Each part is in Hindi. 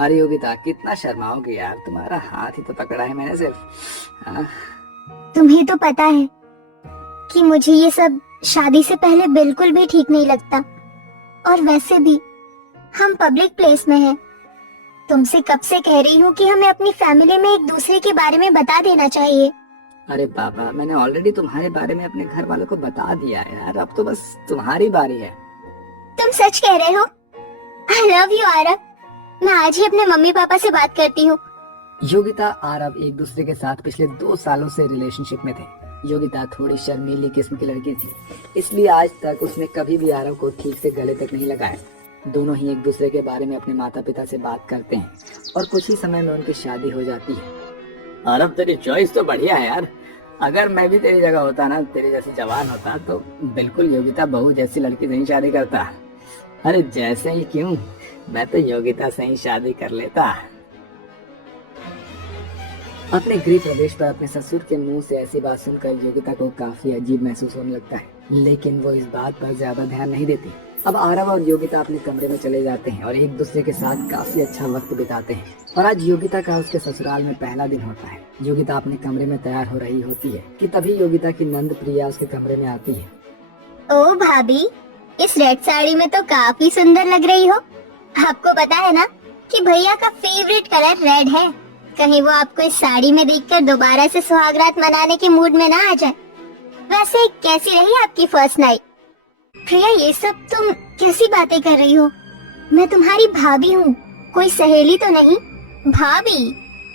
अरे योगिता कितना शर्माओगे यार, तुम्हारा हाथ ही तो पकड़ा है मैंने सिर्फ। हाँ। तुम्हें तो पता है कि मुझे ये सब शादी से पहले बिल्कुल भी ठीक नहीं लगता। और वैसे भी हम पब्लिक प्लेस में हैं। तुमसे कब से कह रही हूँ कि हमें अपनी फैमिली में एक दूसरे के बारे में बता देना चाहिए। अरे बाबा, मैंने ऑलरेडी तुम्हारे बारे में अपने घर वालों को बता दिया है यार, अब तो बस तुम्हारी बारी है। तुम सच कह रहे हो? I love you Aarav. मैं आज ही अपने मम्मी पापा से बात करती हूँ। योगिता आरव एक दूसरे के साथ पिछले 2 सालों से रिलेशनशिप में थे। योगिता थोड़ी शर्मीली किस्म की लड़की थी, इसलिए आज तक उसने कभी भी आरव को ठीक से गले तक नहीं लगाया। दोनों ही एक दूसरे के बारे में अपने माता पिता से बात करते हैं और कुछ ही समय में उनकी शादी हो जाती है। आरव तेरी चॉइस तो बढ़िया है यार। अगर मैं भी तेरी जगह होता ना, तेरी जैसी जवान होता, तो बिल्कुल योगिता बहू जैसी लड़की से ही शादी करता। अरे जैसे ही क्यों, मैं तो योगिता से ही शादी कर लेता। अपने गृह प्रवेश पर अपने ससुर के मुंह से ऐसी बात सुनकर योगिता को काफी अजीब महसूस होने लगता है, लेकिन वो इस बात पर ज्यादा ध्यान नहीं देती। अब आरव और योगिता अपने कमरे में चले जाते हैं और एक दूसरे के साथ काफी अच्छा वक्त बिताते हैं। और आज योगिता का उसके ससुराल में पहला दिन होता है। योगिता अपने कमरे में तैयार हो रही होती है कि तभी योगिता की नंद प्रिया उसके कमरे में आती है। ओ भाभी, इस रेड साड़ी में तो काफी सुंदर लग रही हो। आपको पता है ना कि भैया का फेवरेट कलर रेड है। कहीं वो आपको इस साड़ी में देखकर दोबारा से सुहागरात मनाने के मूड में ना आ जाए। वैसे कैसी रही आपकी फर्स्ट नाइट? प्रिया, ये सब तुम कैसी बातें कर रही हो? मैं तुम्हारी भाभी हूँ, कोई सहेली तो नहीं। भाभी,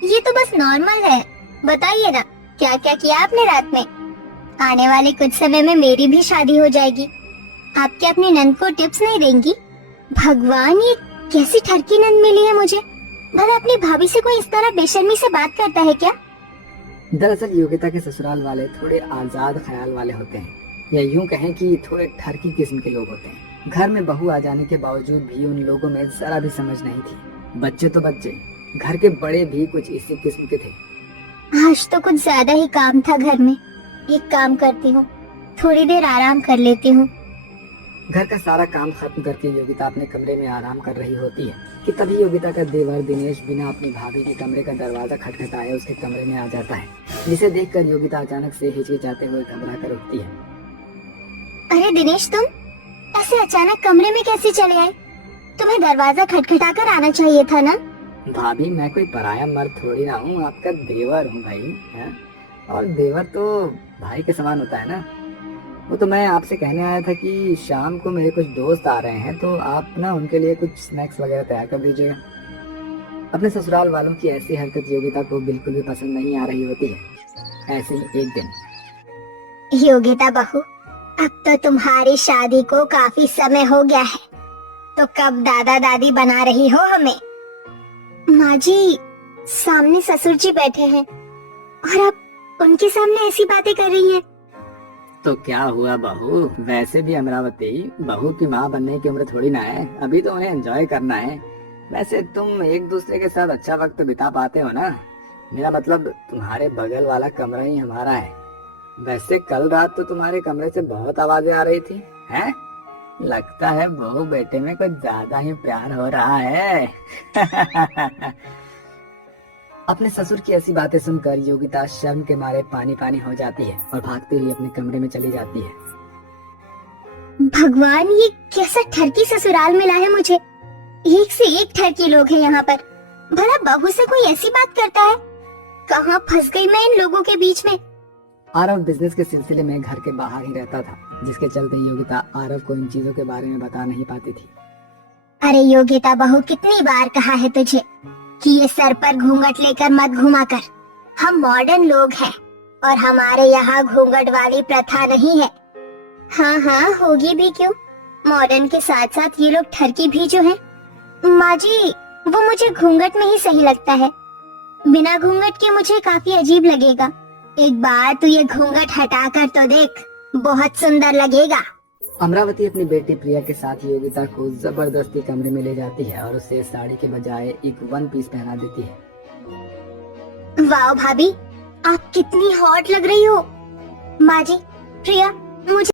ये तो बस नॉर्मल है। बताइए ना, क्या क्या किया आपने रात में? आने वाले कुछ समय में मेरी भी शादी हो जाएगी। आप क्या अपनी नंद को टिप्स नहीं देंगी? भगवान, ये कैसी ठरकी नंद मिली है मुझे। भला अपनी भाभी से कोई इस तरह बेशर्मी से बात करता है क्या? दरअसल योगिता के ससुराल वाले थोड़े आजाद ख्याल वाले होते हैं, या यूं कहें कि थोड़े ठरकी किस्म के लोग होते हैं। घर में बहू आ जाने के बावजूद भी उन लोगों में जरा भी समझ नहीं थी। बच्चे तो बच्चे, घर के बड़े भी कुछ इसी किस्म के थे। आज तो कुछ ज्यादा ही काम था घर में। एक काम करती हूँ, थोड़ी देर आराम कर लेती हूँ। घर का सारा काम खत्म करके योगिता अपने कमरे में आराम कर रही होती है कि तभी योगिता का देवर दिनेश बिना अपनी भाभी के कमरे का दरवाजा खटखटाए उसके कमरे में आ जाता है, जिसे देखकर योगिता अचानक से हिचकिचाते हुए घबरा कर उठती है। अरे दिनेश, तुम ऐसे अचानक कमरे में कैसे चले आए? तुम्हें दरवाजा खटखटा कर आना चाहिए था ना। भाभी, मैं कोई पराया मर्द थोड़ी ना हूँ, आपका देवर हूँ भाई है? और देवर तो भाई के समान होता है ना। वो तो मैं आपसे कहने आया था कि शाम को मेरे कुछ दोस्त आ रहे हैं, तो आप ना उनके लिए कुछ स्नैक्स वगैरह तैयार कर दीजिएगा। अपने ससुराल वालों की ऐसी हरकत योगिता को बिल्कुल भी पसंद नहीं आ रही होती है। ऐसे ही एक दिन, योगिता बहू, अब तो तुम्हारी शादी को काफी समय हो गया है, तो कब दादा दादी बना रही हो हमें? माँ जी, सामने ससुर जी बैठे हैं और अब उनके सामने ऐसी बातें कर रही हैं। तो क्या हुआ बहू, वैसे भी अमरावती बहू की माँ बनने की उम्र थोड़ी ना है, अभी तो उन्हें एंजॉय करना है। वैसे तुम एक दूसरे के साथ अच्छा वक्त बिता पाते हो ना। मेरा मतलब तुम्हारे बगल वाला कमरा ही हमारा है। वैसे कल रात तो तुम्हारे कमरे से बहुत आवाजें आ रही थी, हैं? लगता है बहू बेटे में कुछ ज्यादा ही प्यार हो रहा है। अपने ससुर की ऐसी बातें सुनकर योगिता शर्म के मारे पानी पानी हो जाती है और भागते हुए अपने कमरे में चली जाती है। भगवान, ये कैसा ठरकी ससुराल मिला है मुझे। एक से एक ठरकी लोग हैं यहाँ पर। भला बहू से कोई ऐसी बात करता है? कहाँ फंस गई मैं इन लोगों के बीच में। आरव बिजनेस के सिलसिले में घर के बाहर ही रहता था, जिसके चलते योगिता आरव को इन चीजों के बारे में बता नहीं पाती थी। अरे योगिता बहू, कितनी बार कहा है तुझे कि ये सर पर घूंघट लेकर मत घुमा कर। हम मॉडर्न लोग हैं और हमारे यहाँ घूंघट वाली प्रथा नहीं है। हाँ हाँ, होगी भी क्यों। मॉडर्न के साथ साथ ये लोग ठरकी भी जो हैं। माँ जी, वो मुझे घूंघट में ही सही लगता है। बिना घूंघट के मुझे काफी अजीब लगेगा। एक बार तू ये घूंघट हटा कर तो देख, बहुत सुंदर लगेगा। अमरावती अपनी बेटी प्रिया के साथ योगिता को जबरदस्ती कमरे में ले जाती है और उसे साड़ी के बजाय एक वन पीस पहना देती है। वाह भाभी, आप कितनी हॉट लग रही हो। माँ जी, प्रिया, मुझे